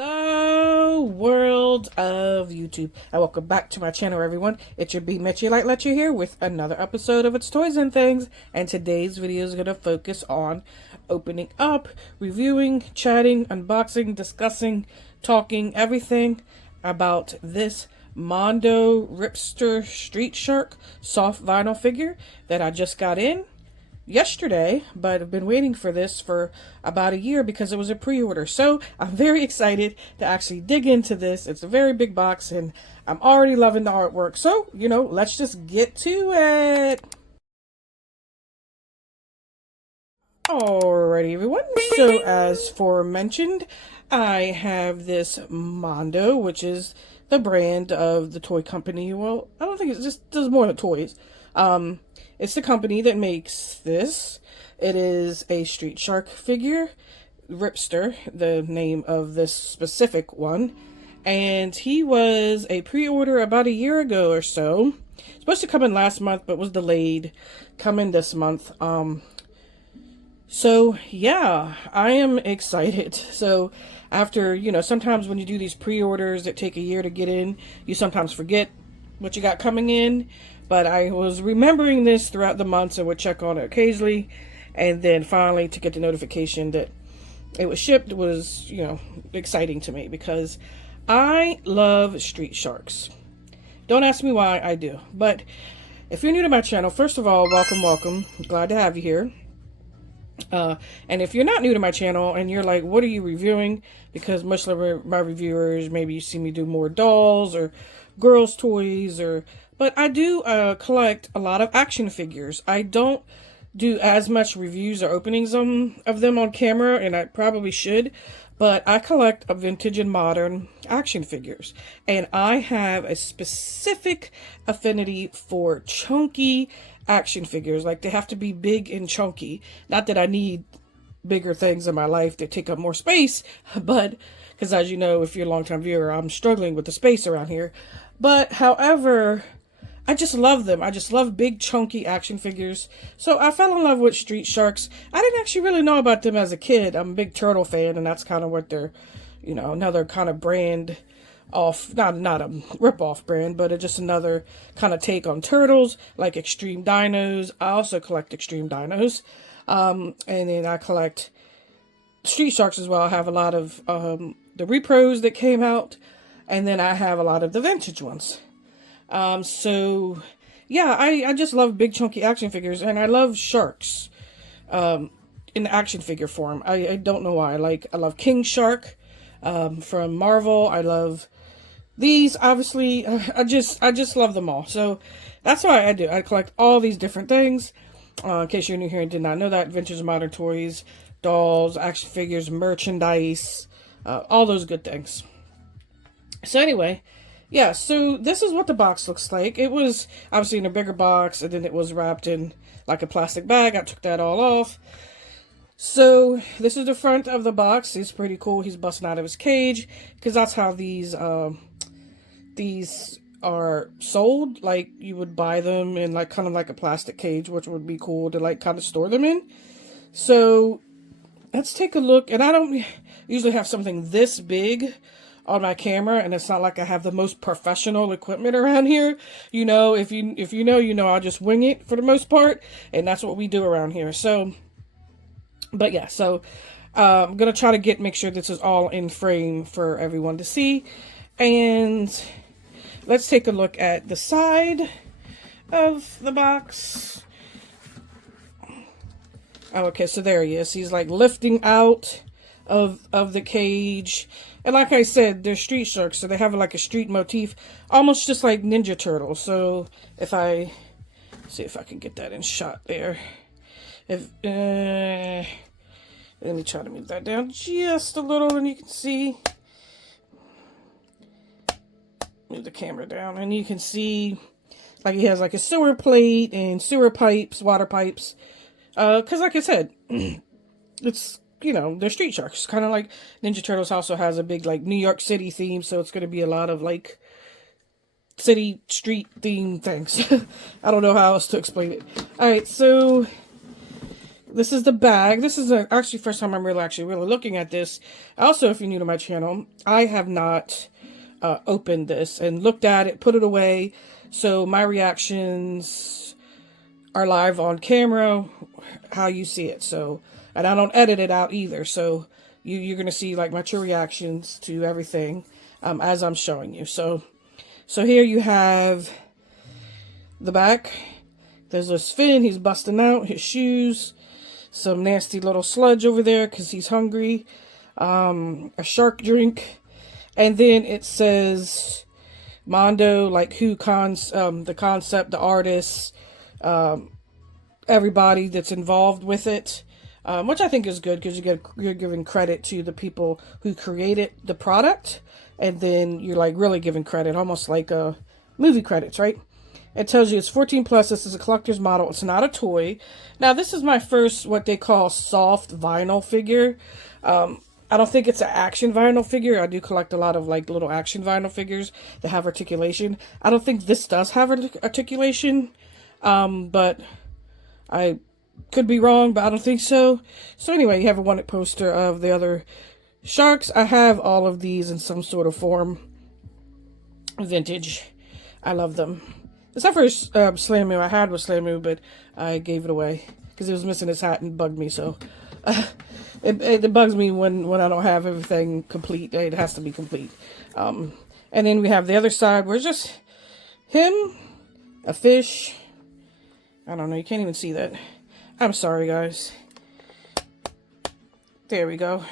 Hello, world of YouTube, and welcome back to my channel, everyone. It's your B Mitchie Like Letcha here with another episode of It's Toys and Things, and today's video is going to focus on opening up, reviewing, chatting, unboxing, discussing, talking, everything about this Mondo RIPSTER Street Shark soft vinyl figure that I just got in yesterday, but I've been waiting for this for about a year because it was a pre-order. So I'm very excited to actually dig into this. It's a very big box and I'm already loving the artwork. So, let's just get to it. Alrighty, everyone. So as mentioned, I have this Mondo, which is the brand of the toy company. Well, I don't think it just does more than toys. It's the company that makes this. It is a Street Shark figure, RIPSTER, the name of this specific one. And he was a pre-order about a year ago or so. Supposed to come in last month, but was delayed. Coming this month. So yeah, I am excited. So after, sometimes when you do these pre-orders that take a year to get in, you sometimes forget what you got coming in. But I was remembering this throughout the months and would check on it occasionally. And then finally to get the notification that it was shipped was, exciting to me because I love Street Sharks. Don't ask me why, I do. But if you're new to my channel, first of all, welcome. Glad to have you here. And if you're not new to my channel and you're like, what are you reviewing? Because most of my reviewers, maybe you see me do more dolls or girls' toys but I do collect a lot of action figures. I don't do as much reviews or openings of them on camera, and I probably should, but I collect a vintage and modern action figures. And I have a specific affinity for chunky action figures. Like, they have to be big and chunky. Not that I need bigger things in my life that take up more space, but because as you know, if you're a long-time viewer, I'm struggling with the space around here. But however, I just love them. I just love big, chunky action figures. So I fell in love with Street Sharks. I didn't actually really know about them as a kid. I'm a big Turtle fan, and that's kind of what they're, another kind of brand off, not a rip-off brand, but just another kind of take on Turtles, like Extreme Dinos. I also collect Extreme Dinos. And then I collect Street Sharks as well. I have a lot of the repros that came out, and then I have a lot of the vintage ones. So yeah, I just love big chunky action figures, and I love sharks, in the action figure form. I don't know why. I love King Shark, from Marvel. I love these, obviously. I just love them all. So that's why I do. I collect all these different things. In case you're new here and did not know that, vintage and modern toys, dolls, action figures, merchandise, all those good things. So anyway, yeah, so this is what the box looks like. It was obviously in a bigger box, and then it was wrapped in like a plastic bag. I took that all off. So this is the front of the box. It's pretty cool. He's busting out of his cage, because that's how these are sold. Like, you would buy them in like kind of like a plastic cage, which would be cool to like kind of store them in. So let's take a look. And I don't usually have something this big on my camera, and it's not like I have the most professional equipment around here. If you know, I'll just wing it for the most part, and that's what we do around here. So, but yeah, so I'm gonna try to make sure this is all in frame for everyone to see. And let's take a look at the side of the box. Oh, okay, so there he is. He's like lifting out of the cage. And like I said, they're Street Sharks, so they have like a street motif, almost just like Ninja Turtles. So if I see if I can get that in shot there. Let me try to move that down just a little, and you can see. Move the camera down, and you can see like he has like a sewer plate and sewer pipes, water pipes. Because like I said, it's, they're Street Sharks. Kind of like Ninja Turtles also has a big, like, New York City theme, so it's going to be a lot of, like, city, street theme things. I don't know how else to explain it. Alright, so this is the bag. This is actually first time I'm really looking at this. Also, if you're new to my channel, I have not opened this and looked at it, put it away. So my reactions are live on camera, how you see it. So, and I don't edit it out either. So you're going to see like my true reactions to everything as I'm showing you. So here you have the back. There's this Finn, he's busting out his shoes. Some nasty little sludge over there because he's hungry. A shark drink. And then it says Mondo, like the concept, the artists, everybody that's involved with it. Which I think is good because you're giving credit to the people who created the product. And then you're like really giving credit, almost like movie credits, right? It tells you it's 14 plus. This is a collector's model. It's not a toy. Now, this is my first, what they call soft vinyl figure. I don't think it's an action vinyl figure. I do collect a lot of like little action vinyl figures that have articulation. I don't think this does have articulation. But I could be wrong, but I don't think so. So anyway, you have a one-up poster of the other sharks. I have all of these in some sort of form. Vintage. I love them. Except for Slamu. I had with Slamu, but I gave it away because it was missing his hat and bugged me. So it bugs me when I don't have everything complete. It has to be complete. And then we have the other side where it's just him, a fish. I don't know. You can't even see that. I'm sorry, guys. There we go.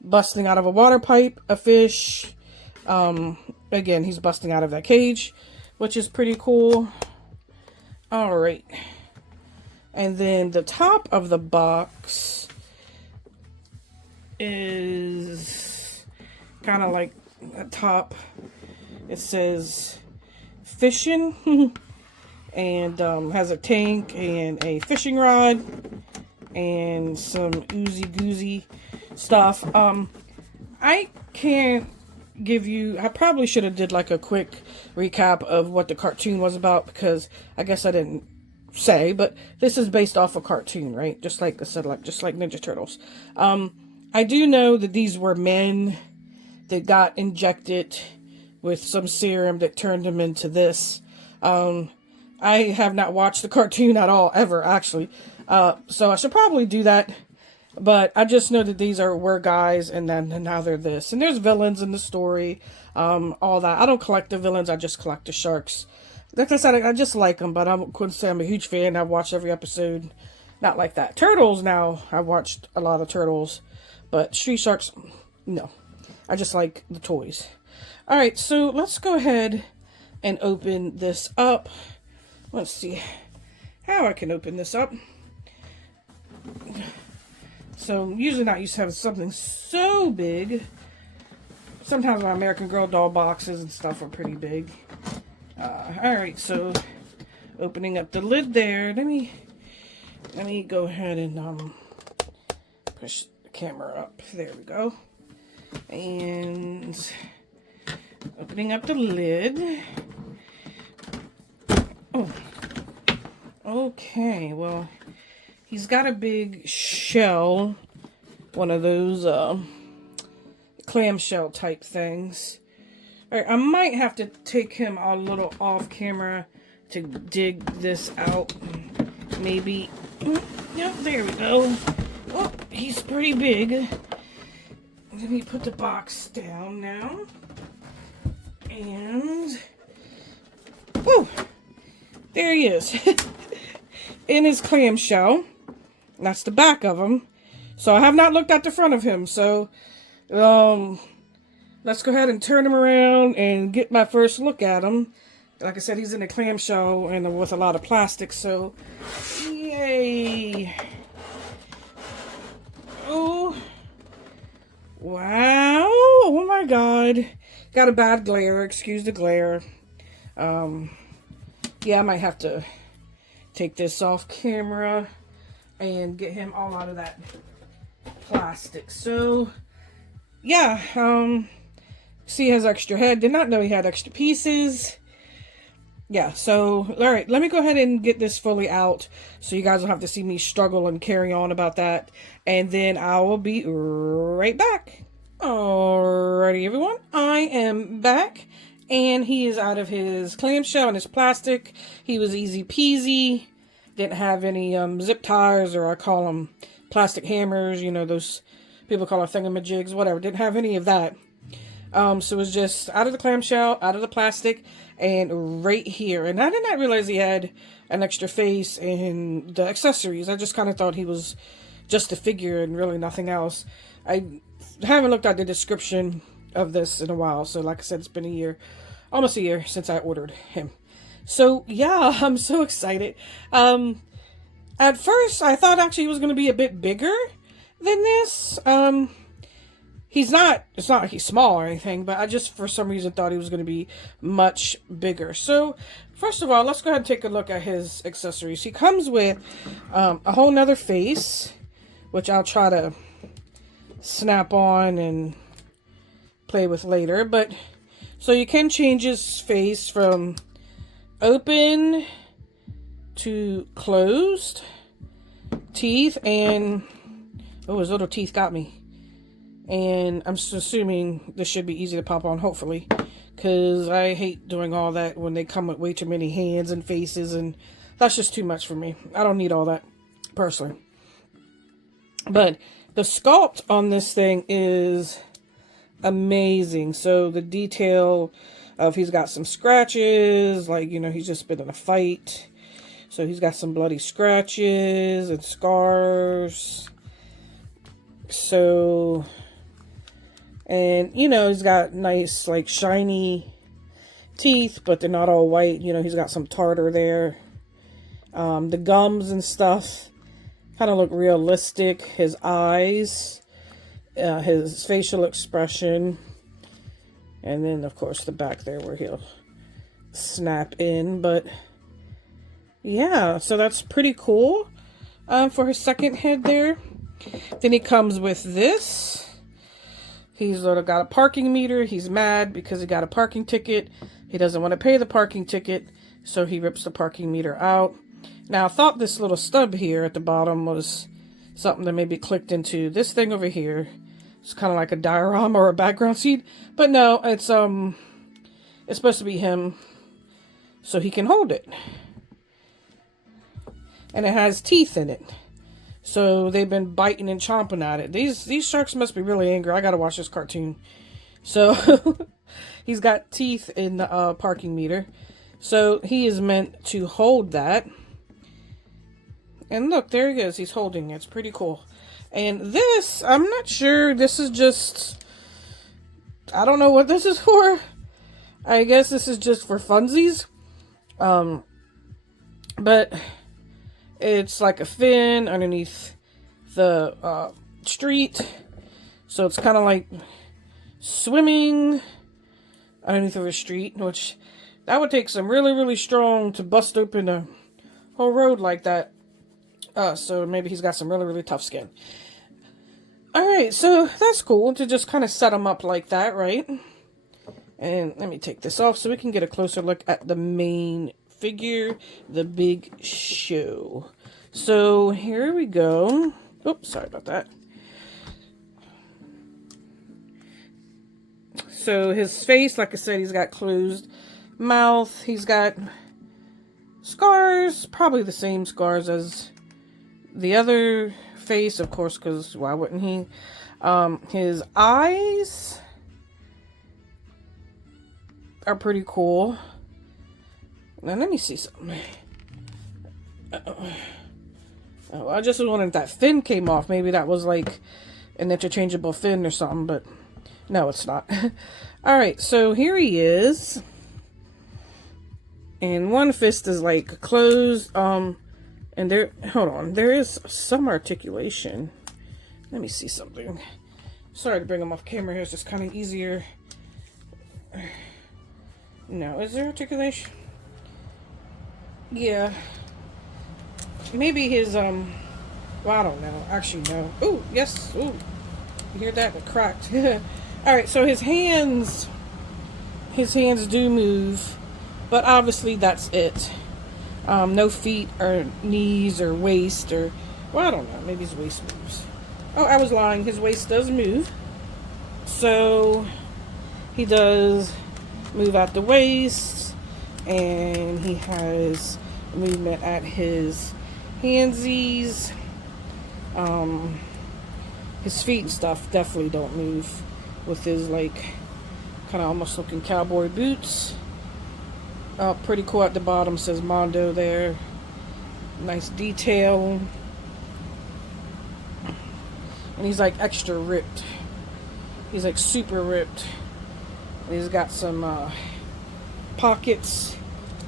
Busting out of a water pipe, a fish. Again, he's busting out of that cage, which is pretty cool. All right. And then the top of the box is kind of like a top. It says fishing and has a tank and a fishing rod and some oozy goozy stuff. I can't give you, I probably should have did like a quick recap of what the cartoon was about because I guess I didn't say, but this is based off a cartoon, right? Just like I said, just like Ninja Turtles. I do know that these were men that got injected with some serum that turned them into this. I have not watched the cartoon at all, ever, actually. So I should probably do that. But I just know that these were guys, and now they're this. And there's villains in the story, all that. I don't collect the villains, I just collect the sharks. Like I said, I just like them, but I couldn't say I'm a huge fan. I've watched every episode. Not like that. Turtles now, I watched a lot of Turtles. But Street Sharks, no. I just like the toys. Alright, so let's go ahead and open this up. Let's see how I can open this up. So, I'm usually not used to having something so big. Sometimes my American Girl doll boxes and stuff are pretty big. Alright, so opening up the lid there. Let me go ahead and push the camera up. There we go. And opening up the lid. Oh. Okay, well, he's got a big shell, one of those clamshell type things. All right, I might have to take him a little off camera to dig this out. Maybe. Yep, there we go. Oh, he's pretty big. Let me put the box down now. And, woo, there he is. In his clamshell. That's the back of him. So I have not looked at the front of him. So, let's go ahead and turn him around and get my first look at him. Like I said, he's in a clamshell and with a lot of plastic. So, yay. Oh. Wow. Oh my God. Got a bad glare. Excuse the glare. Yeah, I might have to take this off camera and get him all out of that plastic. So, yeah, see, he has extra head. Did not know he had extra pieces. yeah, so, all right, let me go ahead and get this fully out so you guys don't have to see me struggle and carry on about that. And then I will be right back. Alrighty, everyone, I am back. And he is out of his clamshell and his plastic. He was easy peasy. Didn't have any zip ties, or I call them plastic hammers. You know, those people call them thingamajigs, whatever. Didn't have any of that. So it was just out of the clamshell, out of the plastic, and right here. And I did not realize he had an extra face and the accessories. I just kind of thought he was just a figure and really nothing else. I haven't looked at the description of this in a while. So like I said, it's been a year, almost a year since I ordered him. So yeah, I'm so excited. At first I thought actually he was going to be a bit bigger than this. It's not like he's small or anything, but I just, for some reason, thought he was going to be much bigger. So, first of all, let's go ahead and take a look at his accessories. He comes with a whole nother face, which I'll try to snap on and play with later. But, so you can change his face from open to closed teeth, and, oh, his little teeth got me. And I'm just assuming this should be easy to pop on, hopefully. Because I hate doing all that when they come with way too many hands and faces. And that's just too much for me. I don't need all that, personally. But the sculpt on this thing is amazing. So the detail of, he's got some scratches. Like, you know, he's just been in a fight. So he's got some bloody scratches and scars. So... and, you know, he's got nice, like, shiny teeth, but they're not all white. You know, he's got some tartar there. The gums and stuff kind of look realistic. His eyes, his facial expression. And then, of course, the back there where he'll snap in. But, yeah, so that's pretty cool for his second head there. Then he comes with this. He's sort of got a parking meter. He's mad because he got a parking ticket. He doesn't want to pay the parking ticket, so he rips the parking meter out. Now, I thought this little stub here at the bottom was something that maybe clicked into this thing over here. It's kind of like a diorama or a background seat. But no, it's supposed to be him so he can hold it. And it has teeth in it. So they've been biting and chomping at it. These sharks must be really angry. I gotta watch this cartoon. So he's got teeth in the parking meter. So he is meant to hold that. And look, there he is. He's holding it. It's pretty cool. And this, I'm not sure. This is just, I don't know what this is for. I guess this is just for funsies. But it's like a fin underneath the street. So it's kind of like swimming underneath of a street, which that would take some really, really strong to bust open a whole road like that. So maybe he's got some really, really tough skin. Alright, so that's cool to just kind of set him up like that, right? And let me take this off so we can get a closer look at the main figure, the big show. So here we go. Oops, sorry about that. So his face, like I said, he's got closed mouth. He's got scars, probably the same scars as the other face, of course, because why wouldn't he? His eyes are pretty cool. Now, let me see something. Oh, I just was wondering if that fin came off. Maybe that was like an interchangeable fin or something, but no, it's not. Alright, so here he is. And one fist is like closed. And there, hold on, there is some articulation. Let me see something. Sorry to bring him off camera here, it's just kind of easier. No, is there articulation? Yeah. Maybe his, well, I don't know. Actually, no. Ooh, yes. Ooh. You hear that? It cracked. Alright, so his hands do move. but obviously that's it. No feet or knees or waist or, well, I don't know, maybe his waist moves. Oh, I was lying, his waist does move. So he does move at the waist, and he has movement at his handsies. His feet and stuff definitely don't move with his, like, kind of almost looking cowboy boots. Pretty cool at the bottom, says Mondo there. Nice detail. And he's like extra ripped. He's like super ripped. And he's got some pockets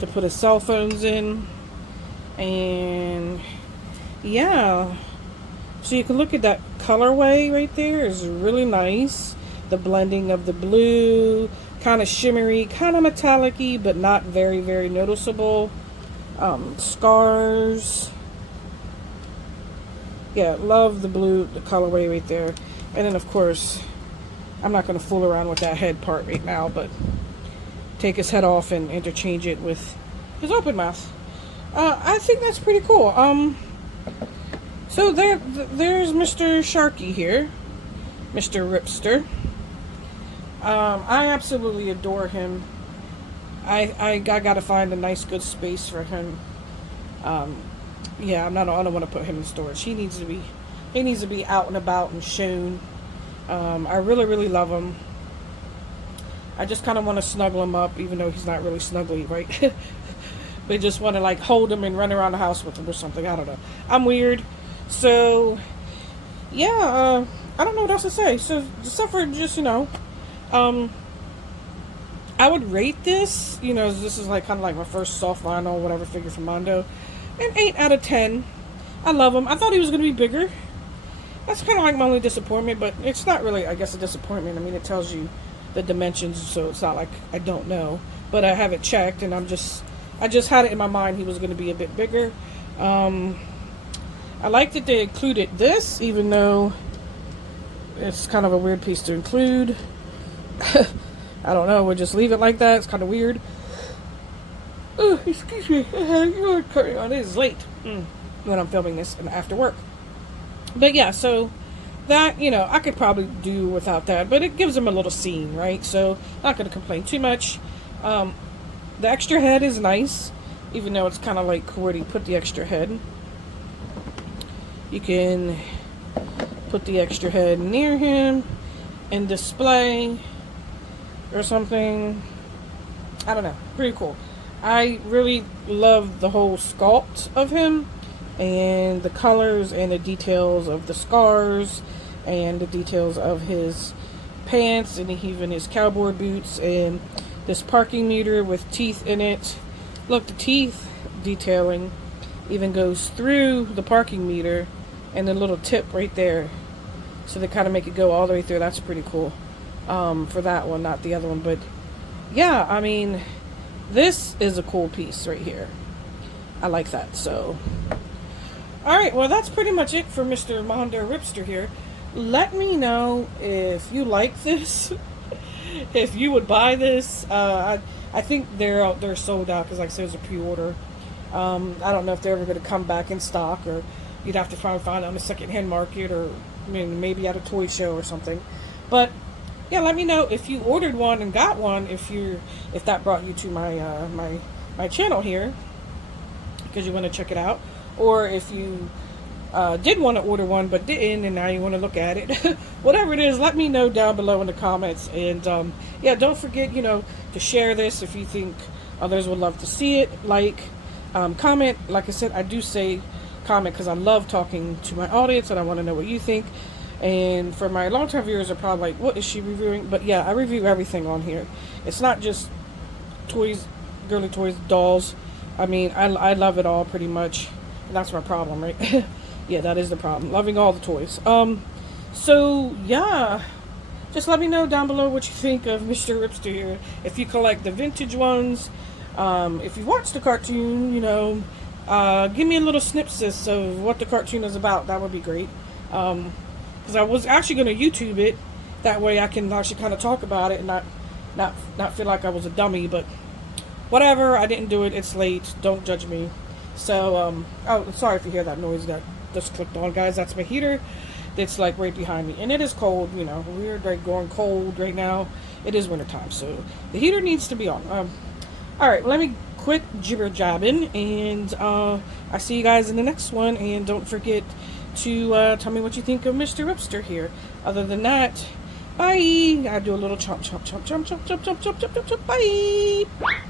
to put his cell phones in. And yeah. So you can look at that colorway right there. It's really nice. The blending of the blue, kind of shimmery, kind of metallic-y, but not very, very noticeable. Scars. Yeah, love the blue, the colorway right there. And then, of course, I'm not going to fool around with that head part right now, but take his head off and interchange it with his open mouth. I think that's pretty cool. So there's Mr. Sharky here, Mr. RIPSTER. I absolutely adore him. I gotta find a nice, good space for him. Yeah, I don't want to put him in storage. He needs to be out and about and shown. I really, really love him. I just kind of want to snuggle him up, even though he's not really snuggly, right? But just want to like hold him and run around the house with him or something. I don't know. I'm weird. So, yeah, I don't know what else to say. So, except for just, I would rate this, this is like kind of like my first soft vinyl, whatever figure from Mondo, an 8 out of 10. I love him. I thought he was going to be bigger. That's kind of like my only disappointment, but it's not really, I guess, a disappointment. I mean, it tells you the dimensions, so it's not like I don't know. But I haven't checked, and I just had it in my mind he was going to be a bit bigger. I like that they included this, even though it's kind of a weird piece to include. I don't know, we'll just leave it like that. It's kind of weird. Oh, excuse me. It is late when I'm filming this and after work. But yeah, so that, I could probably do without that, but it gives them a little scene, right? So, not going to complain too much. The extra head is nice, even though it's kind of like where do you put the extra head. You can put the extra head near him and display or something. I don't know. Pretty cool. I really love the whole sculpt of him and the colors and the details of the scars and the details of his pants and even his cowboy boots and this parking meter with teeth in it. Look, the teeth detailing even goes through the parking meter and the little tip right there. So they kind of make it go all the way through. That's pretty cool for that one, not the other one. But yeah, I mean, this is a cool piece right here. I like that. So, alright, well, that's pretty much it for Mr. Mondo RIPSTER here. Let me know if you like this, if you would buy this. I think they're sold out because, like I said, it was a pre-order. I don't know if they're ever going to come back in stock, or you'd have to try and find it on the second-hand market, or maybe at a toy show or something. But yeah, let me know if you ordered one and got one, if that brought you to my my channel here because you want to check it out, or if you did want to order one but didn't and now you want to look at it. Whatever it is, let me know down below in the comments. And yeah, don't forget to share this if you think others would love to see it. Comment. Like I said, I do say comment because I love talking to my audience and I want to know what you think. And for my long-term viewers are probably like, what is she reviewing? But yeah, I review everything on here. It's not just toys, girly toys, dolls. I mean, I love it all pretty much. And that's my problem, right? Yeah, that is the problem. Loving all the toys. So yeah, just let me know down below what you think of Mr. RIPSTER here. If you collect the vintage ones, if you watch the cartoon, give me a little synopsis of what the cartoon is about. That would be great. Because I was actually going to YouTube it. That way I can actually kind of talk about it and not feel like I was a dummy. But whatever, I didn't do it. It's late. Don't judge me. So, oh, sorry if you hear that noise that just clicked on, guys. That's my heater. It's like right behind me. And it is cold, you know. We're like going cold right now. It is wintertime, so the heater needs to be on. Alright, let me quit jibber jabbing, and I see you guys in the next one. And don't forget to tell me what you think of Mr. RIPSTER here. Other than that, bye. I do a little chomp, chomp, chomp, chomp, chomp, chomp, chomp, chomp, chomp, chomp, chomp, bye.